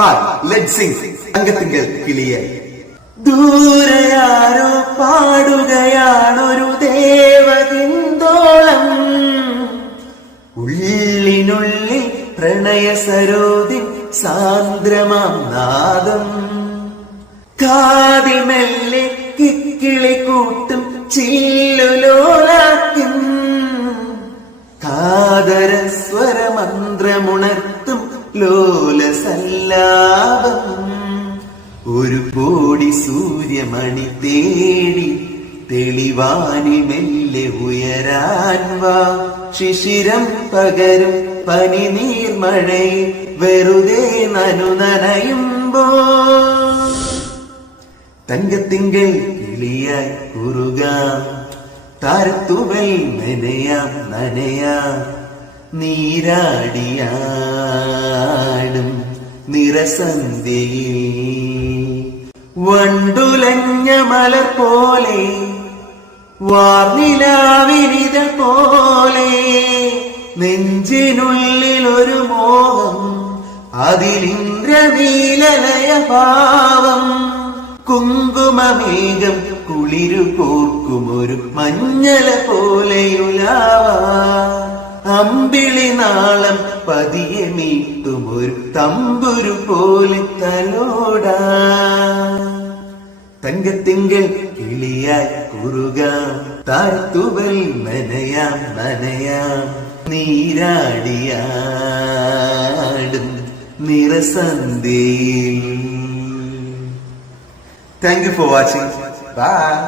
Hi, let's Singh തങ്കത്തിങ്കൽ കിളിയെ. ദൂരെയാരോ പാടുകയാണൊരു ദേവഹിന്ദോളം, ഉള്ളിനുള്ളിൽ പ്രണയ സരോതി സാന്ദ്രമാം നാദം. കാതിമെല്ലെ കിക്കിളി കൂട്ടും ചില്ലുലോലാക്കും, കാതര സ്വരമന്ത്രമുണർത്തും ലോലസല്ലാപം. ഒരു കോടി സൂര്യമണി തേടി തെളിവാനി മെല്ലെ ഉയരാൻ വാ. ശിശിരം പകരും പനി നീർമഴയിൽ വെറുതെ നനയുമ്പോ തങ്കത്തിങ്കൽ കിളിയായി കുറുകാം. താരത്തുവൽ നനയാം നീരാടിയാടും നിറസന്ധ്യയിൽ. വണ്ടുലഞ്ഞ മലർ പോലെ വാർനിലാവിനിത പോലെ നെഞ്ചിനുള്ളിൽ ഒരു മോഹം, അതിലിന്ദ്രനീലലയ ഭാവം. കുങ്കുമമേഘം കുളിരു കോർക്കുമൊരു മഞ്ഞല പോലെയുലാവാ. അമ്പിളി നാളം പതിയെ മീട്ടുമൊരു തമ്പുരു പോലെ തലോടാ. തങ്കത്തിങ്കൽ കിളിയായി കുറുകാം. താഴ്ത്തുവൽ നനയാം നീരാടിയാടും നിറസന്ധ്യയിൽ. Thank you for watching. Bye.